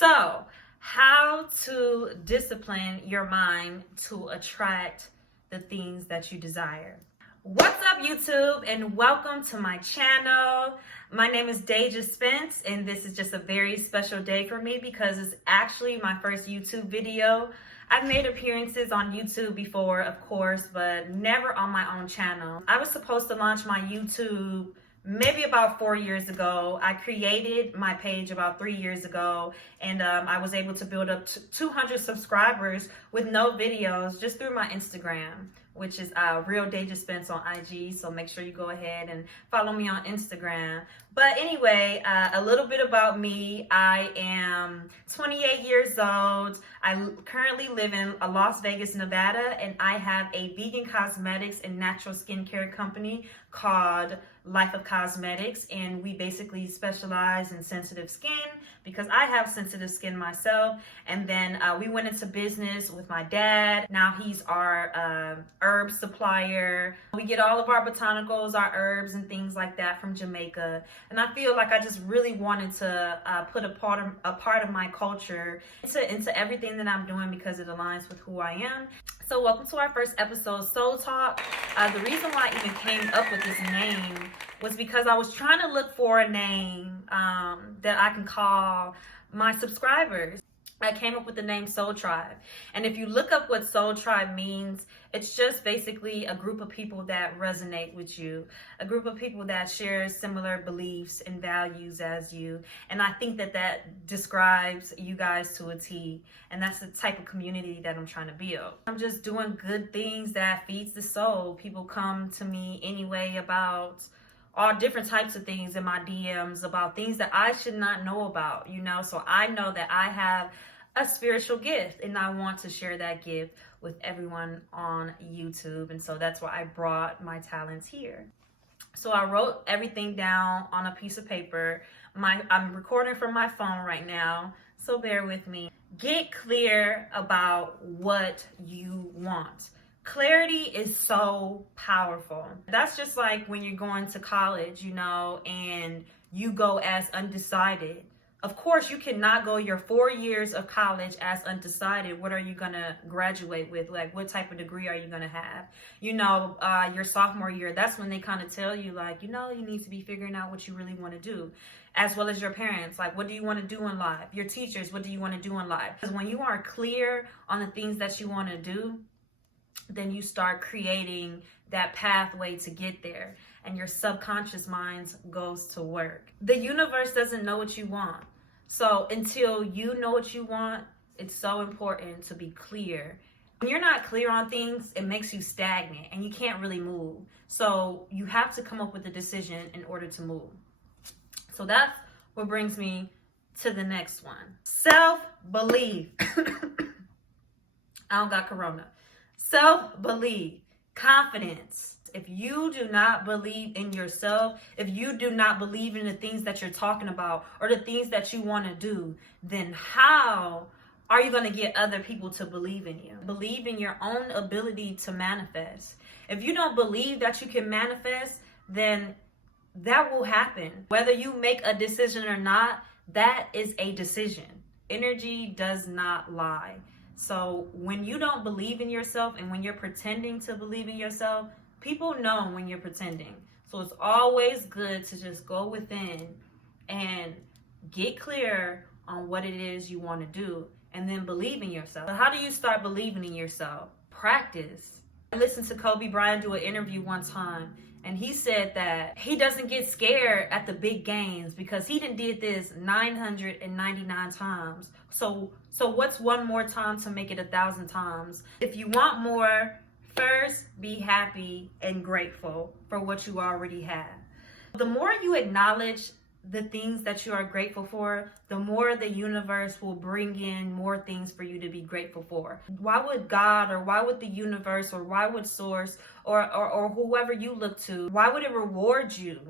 So, how to discipline your mind to attract the things that you desire. What's up, YouTube, and welcome to my channel. My name is Deja Spence, and this is just a very special day for me because it's actually my first YouTube video. I've made appearances on YouTube before, of course, but never on my own channel. I was supposed to launch my YouTube maybe about 4 years ago. I created my page about 3 years ago, and I was able to build up to 200 subscribers with no videos just through my Instagram, which is Real Deja Spence on IG. So make sure you go ahead and follow me on Instagram. But anyway, a little bit about me. I am 28 years old. I currently live in Las Vegas, Nevada, and I have a vegan cosmetics and natural skincare company called Life of Cosmetics, and we basically specialize in sensitive skin because I have sensitive skin myself. And then we went into business with my dad. Now he's our herb supplier. We get all of our botanicals, our herbs and things like that from Jamaica. And I feel like I just really wanted to put a part of my culture into everything that I'm doing because it aligns with who I am. So welcome to our first episode, Soul Talk. The reason why I even came up with this name was because I was trying to look for a name that I can call my subscribers. I came up with the name Soul Tribe. And if you look up what Soul Tribe means, it's just basically a group of people that resonate with you, a group of people that share similar beliefs and values as you. And I think that that describes you guys to a T. And that's the type of community that I'm trying to build. I'm just doing good things that feeds the soul. People come to me anyway about all different types of things in my DMs, about things that I should not know about, you know? So I know that I have a spiritual gift and I want to share that gift with everyone on YouTube. And so that's why I brought my talents here. So I wrote everything down on a piece of paper. I'm recording from my phone right now, so bear with me. Get clear about what you want. Clarity is so powerful. That's just like when you're going to college, you know, and you go as undecided. Of course, you cannot go your 4 years of college as undecided. What are you going to graduate with? Like, what type of degree are you going to have? You know, your sophomore year, that's when they kind of tell you, like, you know, you need to be figuring out what you really want to do. As well as your parents, like, what do you want to do in life? Your teachers, what do you want to do in life? Because when you are clear on the things that you want to do, then you start creating that pathway to get there, and your subconscious mind goes to work. The universe doesn't know what you want. So until you know what you want, it's so important to be clear. When you're not clear on things, it makes you stagnant and you can't really move. So you have to come up with a decision in order to move. So that's what brings me to the next one. Self-belief. I don't got corona. Self-belief, confidence. If you do not believe in yourself, if you do not believe in the things that you're talking about or the things that you want to do, then how are you going to get other people to believe in you? Believe in your own ability to manifest. If you don't believe that you can manifest, then that will happen. Whether you make a decision or not, that is a decision. Energy does not lie. So when you don't believe in yourself and when you're pretending to believe in yourself, people know when you're pretending. So it's always good to just go within and get clear on what it is you want to do and then believe in yourself. So how do you start believing in yourself? Practice. I listened to Kobe Bryant do an interview one time, and he said that he doesn't get scared at the big games because he did this 999 times. So what's one more time to make it 1,000 times? If you want more, first be happy and grateful for what you already have. The more you acknowledge the things that you are grateful for, the more the universe will bring in more things for you to be grateful for. Why would God, or why would the universe, or why would Source, or whoever you look to, why would it reward you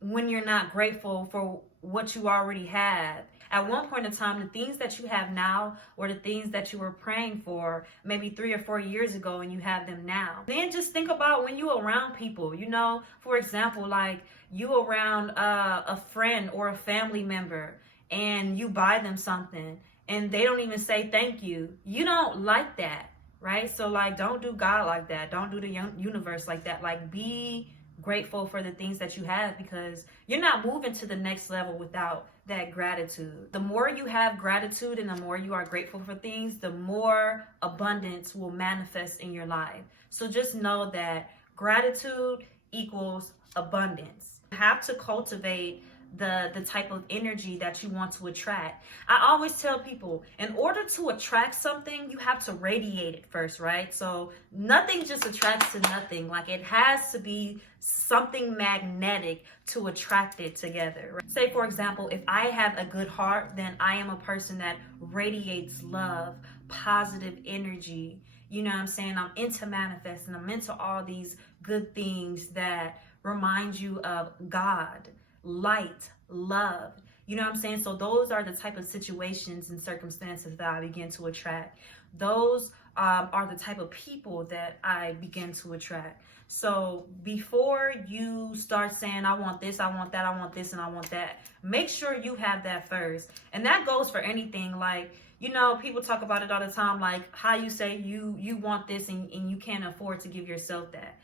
when you're not grateful for what you already have? At one point in time, the things that you have now or the things that you were praying for maybe 3 or 4 years ago and you have them now. Then just think about when you're around people, you know, for example, like you around a friend or a family member and you buy them something and they don't even say thank you, you don't like that, right? So like, don't do God like that. Don't do the universe like that. Like, be grateful for the things that you have, because you're not moving to the next level without that gratitude. The more you have gratitude and the more you are grateful for things, the more abundance will manifest in your life. So just know that gratitude equals abundance. You have to cultivate the type of energy that you want to attract. I always tell people, in order to attract something, you have to radiate it first, right? So nothing just attracts to nothing. Like, it has to be something magnetic to attract it together, right? Say, for example, if I have a good heart, then I am a person that radiates love, positive energy. You know what I'm saying? I'm into manifesting. I'm into all these good things that remind you of God, light, love. You know what I'm saying? So those are the type of situations and circumstances that I begin to attract. Those are the type of people that I begin to attract. So before you start saying, I want this, I want that, I want this, and I want that, make sure you have that first. And that goes for anything. Like, you know, people talk about it all the time, like how you say you want this and you can't afford to give yourself that.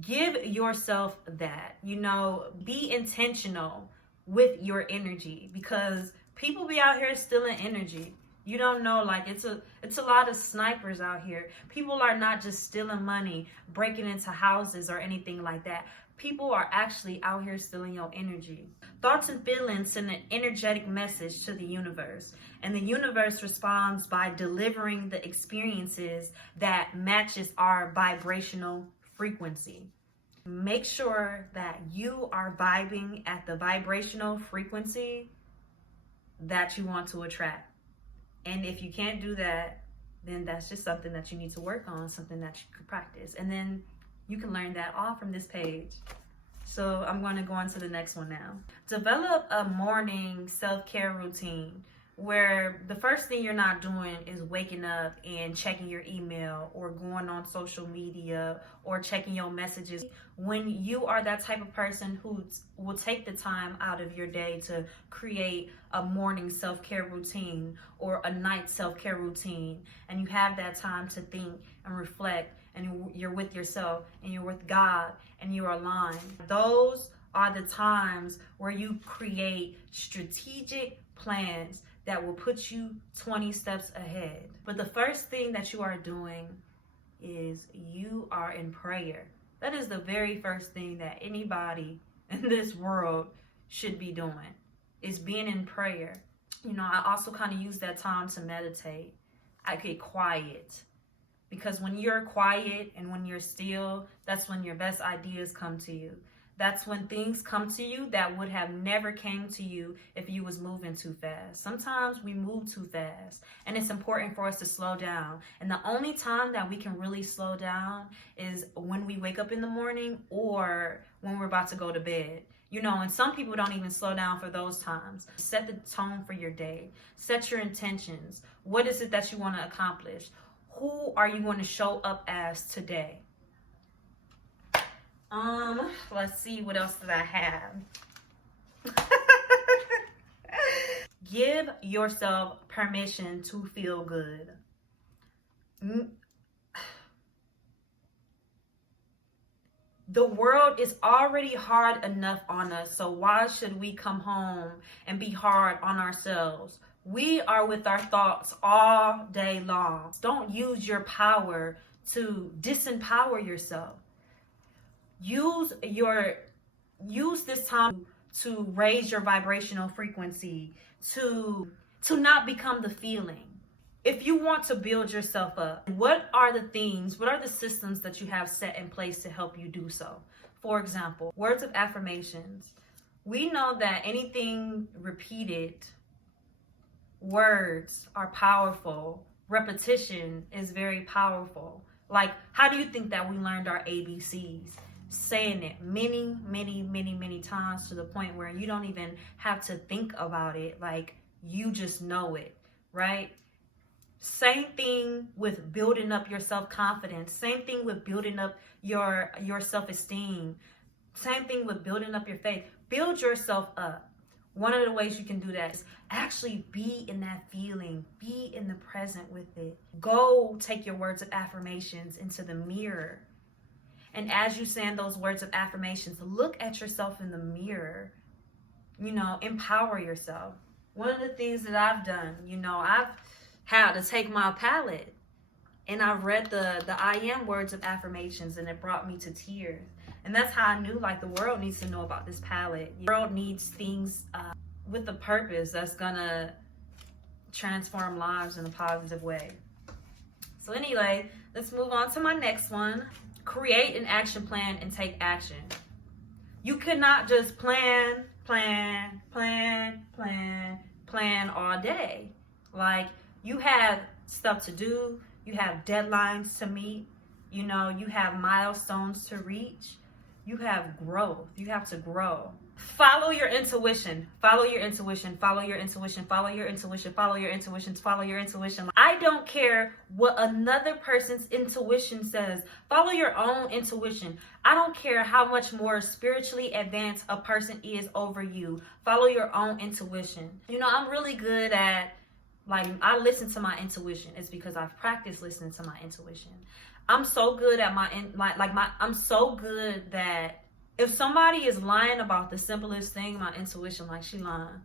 Give yourself that. You know, be intentional with your energy, because people be out here stealing energy. You don't know, like, it's a lot of snipers out here. People are not just stealing money, breaking into houses or anything like that. People are actually out here stealing your energy. Thoughts and feelings send an energetic message to the universe, and the universe responds by delivering the experiences that matches our vibrational frequency. Make sure that you are vibing at the vibrational frequency that you want to attract. And if you can't do that, then that's just something that you need to work on, something that you could practice. And then you can learn that all from this page. So I'm going to go on to the next one now. Develop a morning self-care routine where the first thing you're not doing is waking up and checking your email or going on social media or checking your messages. When you are that type of person who will take the time out of your day to create a morning self-care routine or a night self-care routine, and you have that time to think and reflect, and you're with yourself and you're with God and you're aligned, those are the times where you create strategic plans that will put you 20 steps ahead. But the first thing that you are doing is you are in prayer. That is the very first thing that anybody in this world should be doing, is being in prayer. You know, I also kind of use that time to meditate. I get quiet, because when you're quiet and when you're still, that's when your best ideas come to you. That's when things come to you that would have never came to you if you was moving too fast. Sometimes we move too fast, and it's important for us to slow down. And the only time that we can really slow down is when we wake up in the morning or when we're about to go to bed. You know, and some people don't even slow down for those times. Set the tone for your day. Set your intentions. What is it that you want to accomplish? Who are you going to show up as today? Let's see, what else did I have? Give yourself permission to feel good. The world is already hard enough on us, so why should we come home and be hard on ourselves? We are with our thoughts all day long. Don't use your power to disempower yourself. Use this time to raise your vibrational frequency, to not become the feeling. If you want to build yourself up, what are the systems that you have set in place to help you do so? For example, words of affirmations. We know that anything repeated, words are powerful. Repetition is very powerful. Like, how do you think that we learned our ABCs? Saying it many, many, many, many times to the point where you don't even have to think about it. Like, you just know it, right? Same thing with building up your self-confidence. Same thing with building up your self-esteem. Same thing with building up your faith. Build yourself up. One of the ways you can do that is actually be in that feeling, be in the present with it. Go take your words of affirmations into the mirror. And as you saying those words of affirmations, look at yourself in the mirror. Empower yourself. One of the things that I've done, I've had to take my palette and I read the I am words of affirmations, and it brought me to tears. And that's how I knew, like, the world needs to know about this palette. The world needs things with a purpose that's gonna transform lives in a positive way. So anyway, let's move on to my next one. Create an action plan and take action. You cannot just plan all day. Like, you have stuff to do, you have deadlines to meet, you have milestones to reach, you have growth, you have to grow. Follow your intuition, follow your intuition, follow your intuition, follow your intuition, follow your intuition, follow your intuition. I don't care what another person's intuition says. Follow your own intuition. I don't care how much more spiritually advanced a person is over you. Follow your own intuition. I'm really good at, like, I listen to my intuition. It's because I've practiced listening to my intuition. I'm so good at I'm so good that if somebody is lying about the simplest thing, my intuition, like, she lying.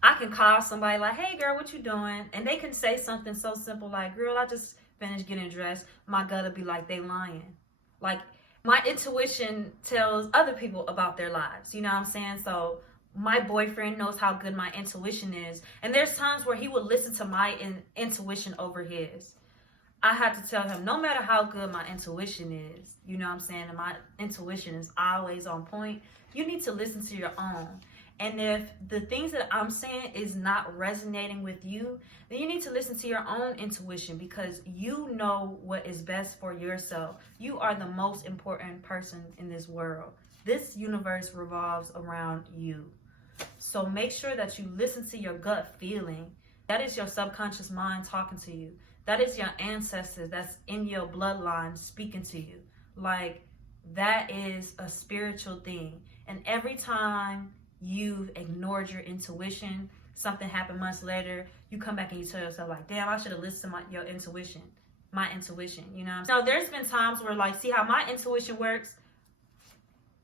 I can call somebody like, hey girl, what you doing? And they can say something so simple like, girl, I just finished getting dressed. My gut will be like, they lying. Like, my intuition tells other people about their lives. You know what I'm saying? So my boyfriend knows how good my intuition is. And there's times where he would listen to my intuition over his. I had to tell him, no matter how good my intuition is, you know what I'm saying, and my intuition is always on point, you need to listen to your own. And if the things that I'm saying is not resonating with you, then you need to listen to your own intuition, because you know what is best for yourself. You are the most important person in this world. This universe revolves around you. So make sure that you listen to your gut feeling. That is your subconscious mind talking to you. That is your ancestors that's in your bloodline speaking to you. Like, that is a spiritual thing. And every time you've ignored your intuition, something happened months later, you come back and you tell yourself, like, damn, I should have listened to your intuition. My intuition, So there's been times where, like, see how my intuition works?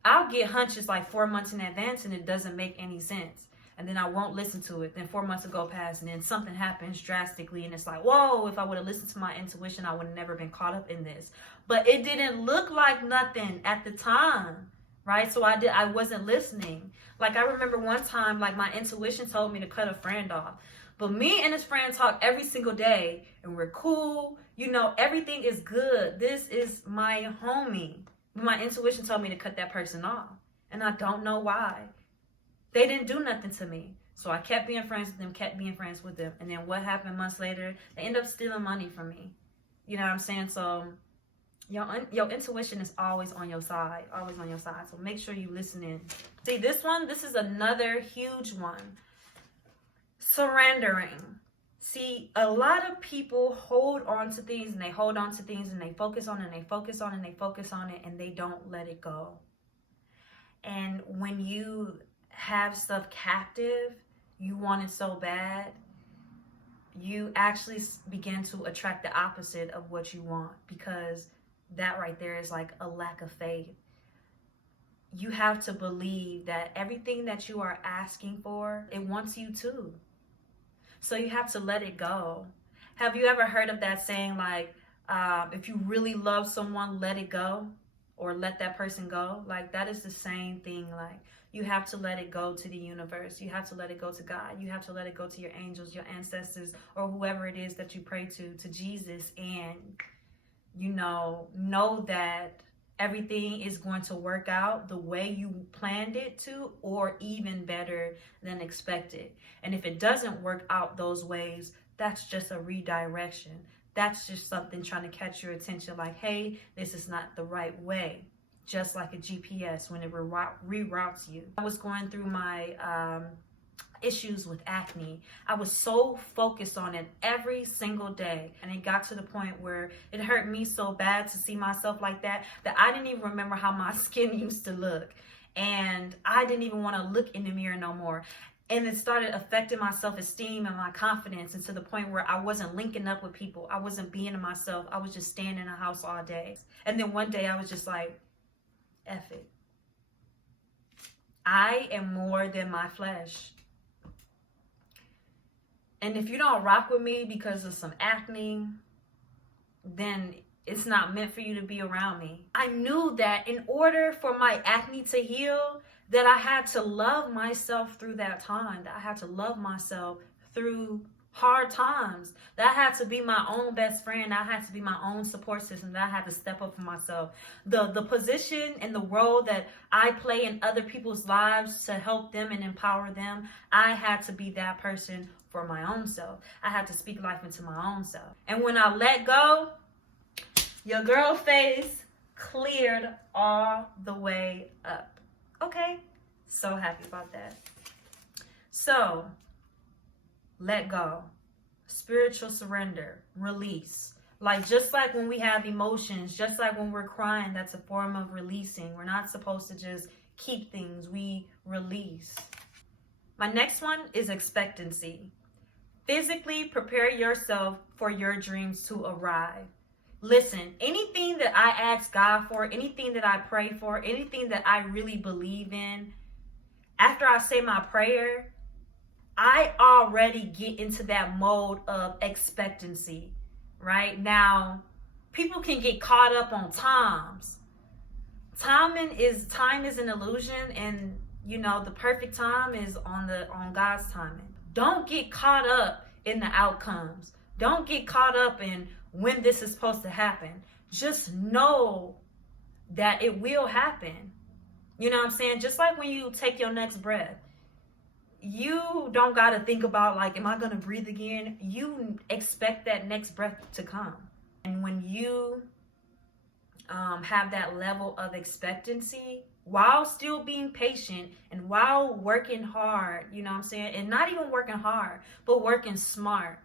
I'll get hunches like 4 months in advance and it doesn't make any sense. And then I won't listen to it. Then 4 months will go past, and then something happens drastically, and it's like, whoa, if I would have listened to my intuition, I would have never been caught up in this. But it didn't look like nothing at the time, right? So I wasn't listening. Like, I remember one time, like, my intuition told me to cut a friend off. But me and his friend talk every single day, and we're cool. Everything is good. This is my homie. But my intuition told me to cut that person off. And I don't know why. They didn't do nothing to me. So I kept being friends with them, And then what happened months later? They end up stealing money from me. You know what I'm saying? So your intuition is always on your side. Always on your side. So make sure you listen in. See, this is another huge one. Surrendering. See, a lot of people hold on to things, and they hold on to things, and they focus on it, and they focus on it, and they focus on it, and they don't let it go. And when you have stuff captive, you want it so bad, you actually begin to attract the opposite of what you want, because that right there is like a lack of faith. You have to believe that everything that you are asking for, it wants you too. So you have to let it go. Have you ever heard of that saying, like, if you really love someone, let it go, or let that person go? Like, that is the same thing. Like, you have to let it go to the universe. You have to let it go to God. You have to let it go to your angels, your ancestors, or whoever it is that you pray to Jesus. And, know that everything is going to work out the way you planned it to, or even better than expected. And if it doesn't work out those ways, that's just a redirection. That's just something trying to catch your attention, like, hey, this is not the right way. Just like a GPS when it reroutes you. I was going through my issues with acne. I was so focused on it every single day. And it got to the point where it hurt me so bad to see myself like that I didn't even remember how my skin used to look. And I didn't even want to look in the mirror no more. And it started affecting my self-esteem and my confidence, and to the point where I wasn't linking up with people. I wasn't being myself. I was just staying in the house all day. And then one day I was just like, F it. I am more than my flesh. And if you don't rock with me because of some acne, then it's not meant for you to be around me. I knew that in order for my acne to heal, that I had to love myself through that time, that I had to love myself through hard times, that I had to be my own best friend, I had to be my own support system, that I had to step up for myself. The position and the role that I play in other people's lives to help them and empower them, I had to be that person for my own self. I had to speak life into my own self. And when I let go, your girl face cleared all the way up. Okay, so happy about that. So, let go. Spiritual surrender, release. Just like when we have emotions, just like when we're crying, that's a form of releasing. We're not supposed to just keep things, we release. My next one is expectancy. Physically prepare yourself for your dreams to arrive. Listen, anything that I ask God for, anything that I pray for, anything that I really believe in, after I say my prayer, I already get into that mode of expectancy, right? Now, people can get caught up on times. Time is an illusion, and the perfect time is on God's timing. Don't get caught up in the outcomes. Don't get caught up in when this is supposed to happen. Just know that it will happen. You know what I'm saying? Just like when you take your next breath, you don't got to think about am I going to breathe again? You expect that next breath to come. And when you have that level of expectancy, while still being patient and while working hard, you know what I'm saying? And not even working hard, but working smart.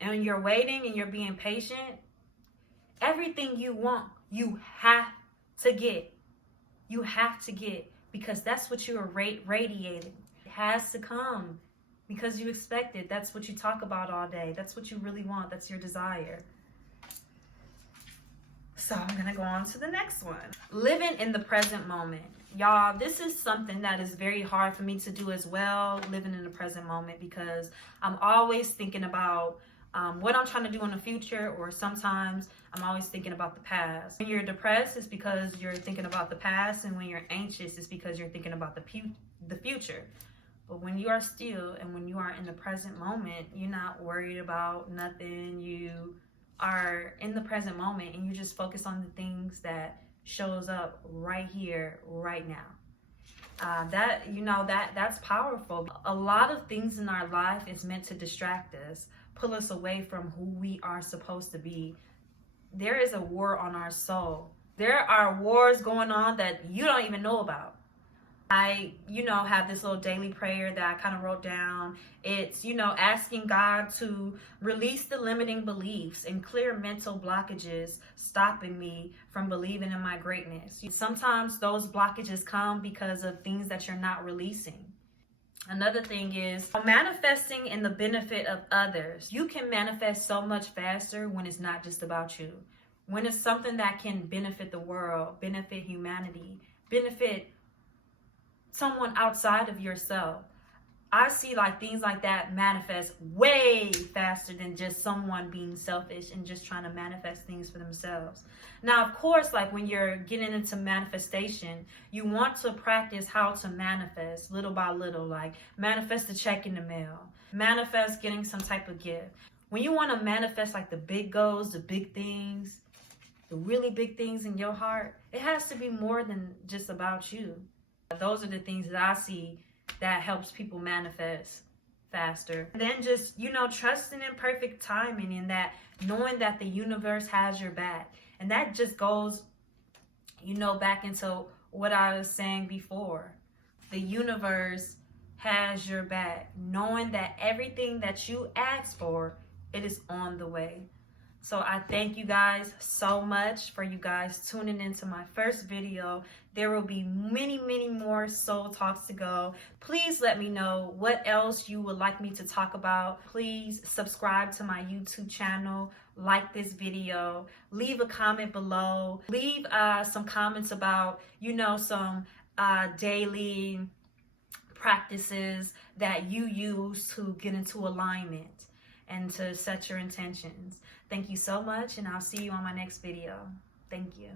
And when you're waiting and you're being patient, everything you want, you have to get. You have to get, because that's what you are radiating. It has to come because you expect it. That's what you talk about all day. That's what you really want. That's your desire. So I'm going to go on to the next one. Living in the present moment. Y'all, this is something that is very hard for me to do as well, living in the present moment, because I'm always thinking about what I'm trying to do in the future, or sometimes I'm always thinking about the past. When you're depressed, it's because you're thinking about the past, and when you're anxious, it's because you're thinking about the future. But when you are still and when you are in the present moment, you're not worried about nothing. You are in the present moment, and you just focus on the things that shows up right here, right now. That's powerful. A lot of things in our life is meant to distract us, pull us away from who we are supposed to be. There is a war on our soul. There are wars going on that you don't even know about. I, have this little daily prayer that I kind of wrote down. It's, asking God to release the limiting beliefs and clear mental blockages stopping me from believing in my greatness. Sometimes those blockages come because of things that you're not releasing. Another thing is manifesting in the benefit of others. You can manifest so much faster when it's not just about you. When it's something that can benefit the world, benefit humanity, benefit someone outside of yourself. I see things like that manifest way faster than just someone being selfish and just trying to manifest things for themselves. Now, of course, when you're getting into manifestation, you want to practice how to manifest little by little, manifest a check in the mail, manifest getting some type of gift. When you want to manifest the big goals, the big things, the really big things in your heart, it has to be more than just about you. Those are the things that I see that helps people manifest faster. And then just, trusting in perfect timing, and that knowing that the universe has your back. And that just goes, back into what I was saying before. The universe has your back. Knowing that everything that you ask for, it is on the way. So I thank you guys so much for you guys tuning into my first video. There will be many, many more soul talks to go. Please let me know what else you would like me to talk about. Please subscribe to my YouTube channel, like this video, leave a comment below, leave some comments about, some daily practices that you use to get into alignment and to set your intentions. Thank you so much, and I'll see you on my next video. Thank you.